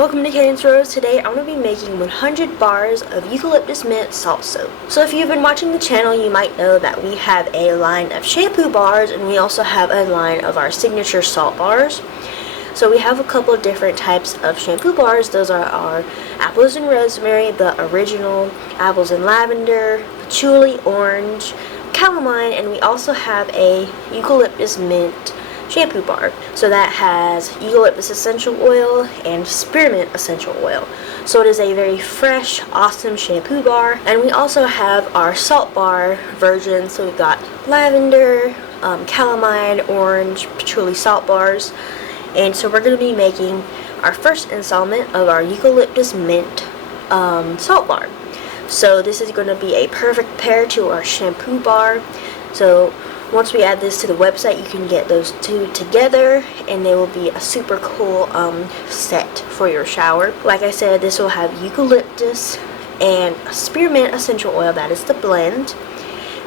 Welcome to Cadence Rose. Today I'm going to be making 100 bars of eucalyptus mint salt soap. So if you've been watching the channel, you might know that we have a line of shampoo bars and we also have a line of our signature salt bars. So we have a couple of different types of shampoo bars. Those are our apples and rosemary, the original apples and lavender, patchouli, orange, calamine, and we also have a eucalyptus mint shampoo bar. So that has eucalyptus essential oil and spearmint essential oil. So it is a very fresh, awesome shampoo bar. And we also have our salt bar version. So we've got lavender, calamine, orange, patchouli salt bars. And so we're going to be making our first installment of our eucalyptus mint salt bar. So this is going to be a perfect pair to our shampoo bar. So once we add this to the website, you can get those two together and they will be a super cool set for your shower. Like I said, this will have eucalyptus and spearmint essential oil. That is the blend.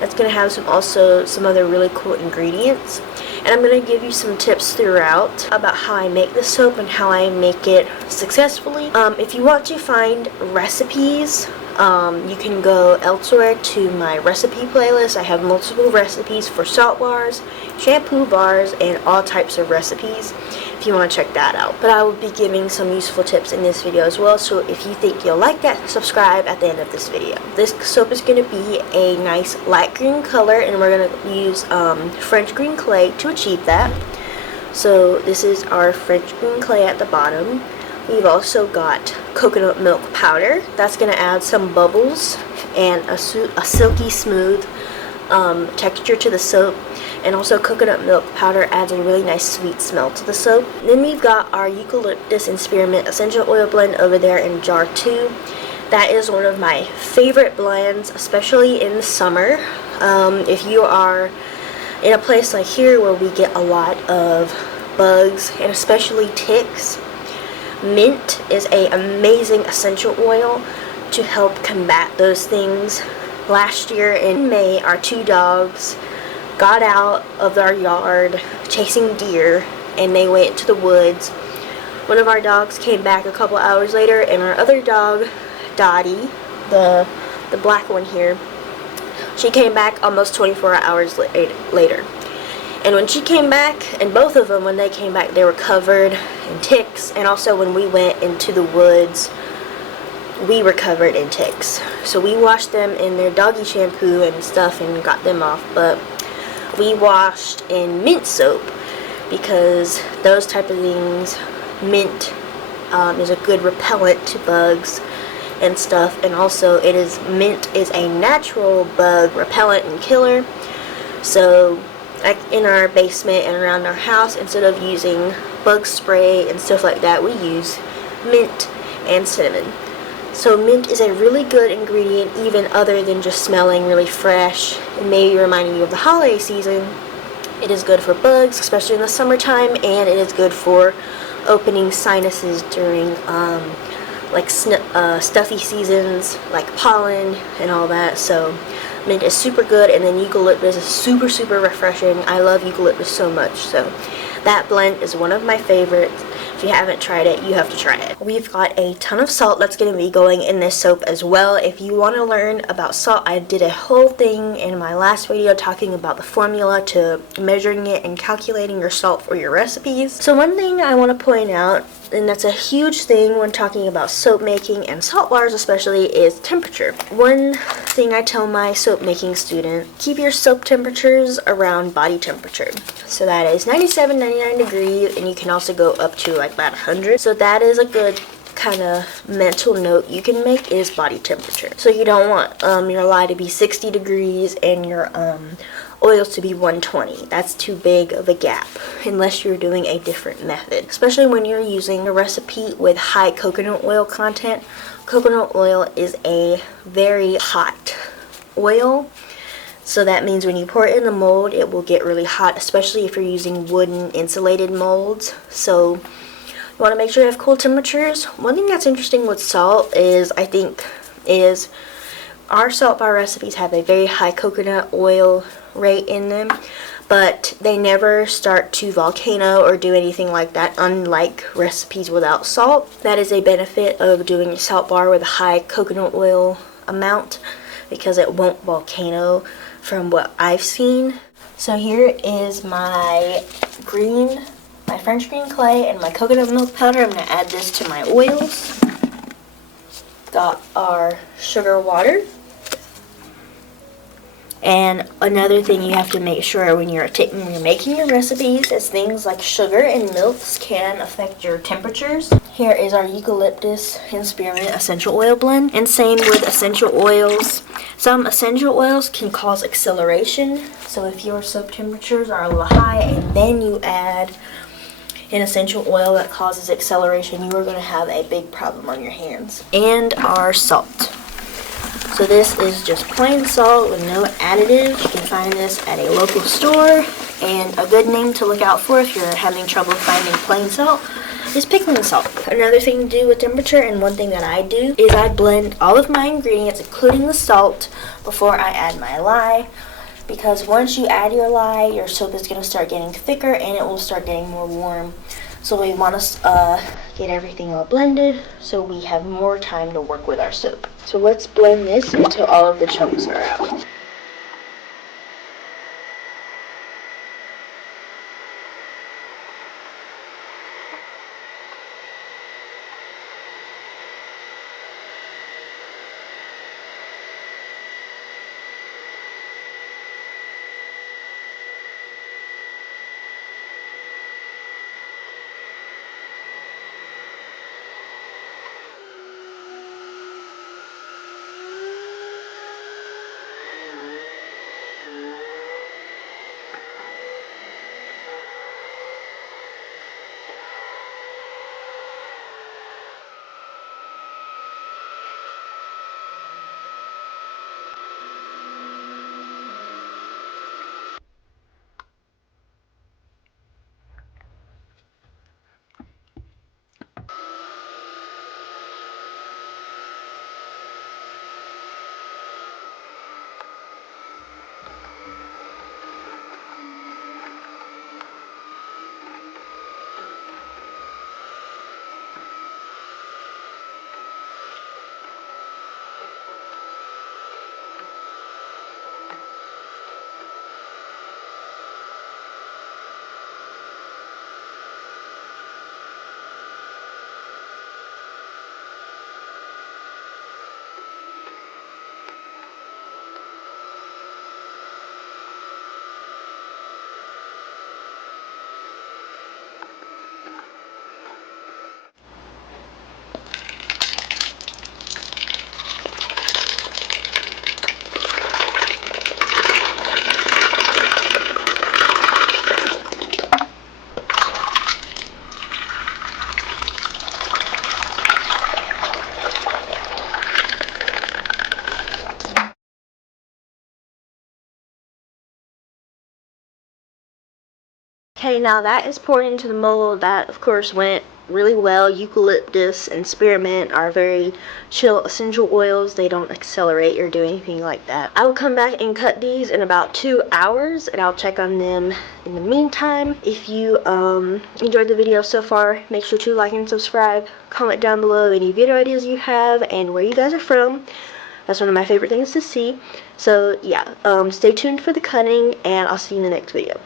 That's going to have some other really cool ingredients. And I'm going to give you some tips throughout about how I make the soap and how I make it successfully. If you want to find recipes, you can go elsewhere to my recipe playlist. I have multiple recipes for salt bars, shampoo bars, and all types of recipes if you want to check that out. But I will be giving some useful tips in this video as well, so if you think you'll like that, subscribe at the end of this video. This soap is going to be a nice light green color, and we're going to use French green clay to achieve that. So this is our French green clay at the bottom. We've also got coconut milk powder. That's going to add some bubbles and a silky smooth texture to the soap. And also coconut milk powder adds a really nice sweet smell to the soap. Then we've got our eucalyptus and spearmint essential oil blend over there in jar 2. That is one of my favorite blends, especially in the summer. If you are in a place like here where we get a lot of bugs and especially ticks, mint is an amazing essential oil to help combat those things. Last year in May, our 2 dogs got out of our yard chasing deer and they went to the woods. One of our dogs came back a couple hours later, and our other dog, Dottie, the black one here, she came back almost 24 hours later. And when she came back, and both of them, when they came back, they were covered in ticks. And also when we went into the woods, we were covered in ticks. So we washed them in their doggy shampoo and stuff and got them off. But we washed in mint soap because those type of things, mint is a good repellent to bugs and stuff. And also mint is a natural bug repellent and killer. So like in our basement and around our house, instead of using bug spray and stuff like that, we use mint and cinnamon. So mint is a really good ingredient, even other than just smelling really fresh and maybe reminding you of the holiday season. It is good for bugs, especially in the summertime, and it is good for opening sinuses during like stuffy seasons like pollen and all that. So mint is super good, and then eucalyptus is super refreshing. I love eucalyptus so much, so that blend is one of my favorites. If you haven't tried it, you have to try it. We've got a ton of salt that's going to be going in this soap as well. If you want to learn about salt, I did a whole thing in my last video talking about the formula to measuring it and calculating your salt for your recipes. So one thing I want to point out, and that's a huge thing when talking about soap making and salt bars especially, is temperature. One thing I tell my soap making student, keep your soap temperatures around body temperature. So that is 97, 99 degrees, and you can also go up to like about 100. So that is a good kind of mental note you can make, is body temperature. So you don't want your lye to be 60 degrees and your oils to be 120. That's too big of a gap unless you're doing a different method, especially when you're using a recipe with high coconut oil content. Coconut oil is a very hot oil, so that means when you pour it in the mold, it will get really hot, especially if you're using wooden insulated molds. So you want to make sure you have cool temperatures. One thing that's interesting with salt is, I think, is our salt bar recipes have a very high coconut oil rate in them, but they never start to volcano or do anything like that, unlike recipes without salt. That is a benefit of doing a salt bar with a high coconut oil amount, because it won't volcano from what I've seen. So here is my French green clay and my coconut milk powder. I'm going to add this to my oils. Got our sugar water. And another thing you have to make sure when you're making your recipes is things like sugar and milks can affect your temperatures. Here is our eucalyptus and spearmint essential oil blend. And same with essential oils. Some essential oils can cause acceleration. So if your soap temperatures are a little high and then you add an essential oil that causes acceleration, you are going to have a big problem on your hands. And our salt. So this is just plain salt with no additives. You can find this at a local store. And a good name to look out for if you're having trouble finding plain salt is pickling salt. Another thing to do with temperature, and one thing that I do, is I blend all of my ingredients, including the salt, before I add my lye. Because once you add your lye, your soap is going to start getting thicker and it will start getting more warm. So we want to get everything all blended so we have more time to work with our soap. So let's blend this until all of the chunks are out. Okay, now that is poured into the mold. That, of course, went really well. Eucalyptus and spearmint are very chill essential oils. They don't accelerate or do anything like that. I will come back and cut these in about 2 hours, and I'll check on them in the meantime. If you enjoyed the video so far, make sure to like and subscribe. Comment down below any video ideas you have and where you guys are from. That's one of my favorite things to see. So yeah, stay tuned for the cutting, and I'll see you in the next video.